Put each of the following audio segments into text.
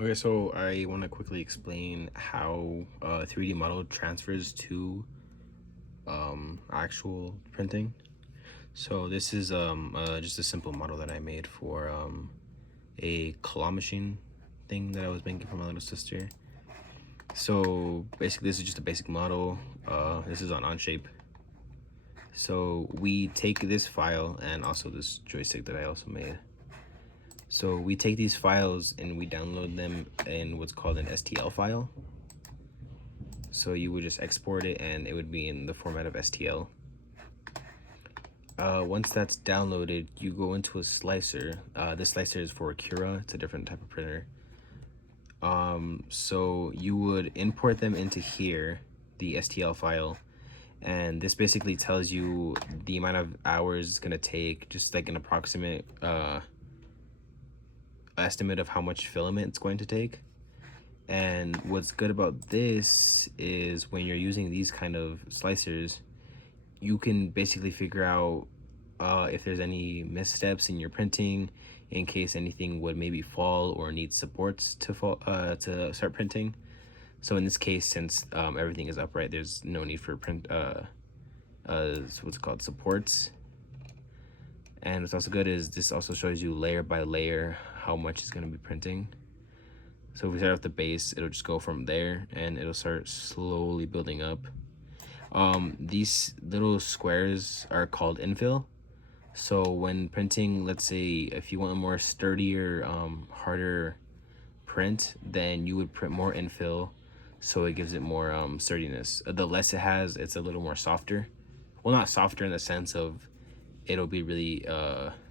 Okay, so I want to quickly explain how 3D model transfers to actual printing. So this is just a simple model that I made for a claw machine thing that I was making for my little sister. So basically, this is just a basic model. This is on Onshape. So we take this file and also this joystick that I also made. So we take these files and we download them in what's called an STL file. So you would just export it and it would be in the format of STL. Once that's downloaded, you go into a slicer. This slicer is for Cura. It's a different type of printer. So you would import them into here, the STL file, and this basically tells you the amount of hours it's gonna take, just like an approximate estimate of how much filament it's going to take. And what's good about this is when you're using these kind of slicers, you can basically figure out if there's any missteps in your printing, in case anything would maybe fall or need supports to fall to start printing. So in this case, since everything is upright, there's no need for print what's called supports. And what's also good is this also shows you layer by layer how much is going to be printing. So if we start off the base, it'll just go from there and it'll start slowly building up. These little squares are called infill. So when printing, let's say if you want a more sturdier, harder print, then you would print more infill, so it gives it more sturdiness. The less it has, it's a little more softer. Well, not softer in the sense of it'll be really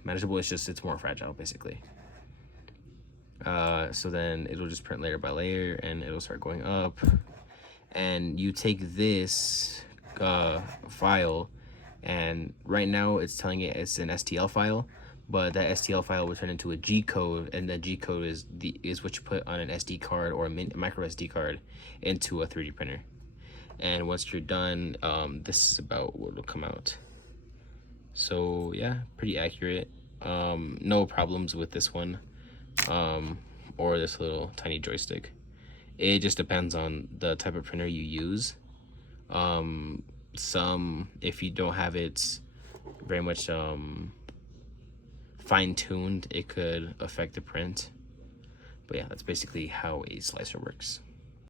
manageable. It's just it's more fragile, basically. So then it'll just print layer by layer and it'll start going up. And you take this file, and right now it's telling it it's an STL file, but that STL file will turn into a G code, and the G code is what you put on an SD card or a micro SD card into a 3D printer. And once you're done, this is about what will come out. So yeah, pretty accurate. No problems with this one or this little tiny joystick. It just depends on the type of printer you use. Some, if you don't have it very much fine-tuned, it could affect the print. But yeah, that's basically how a slicer works.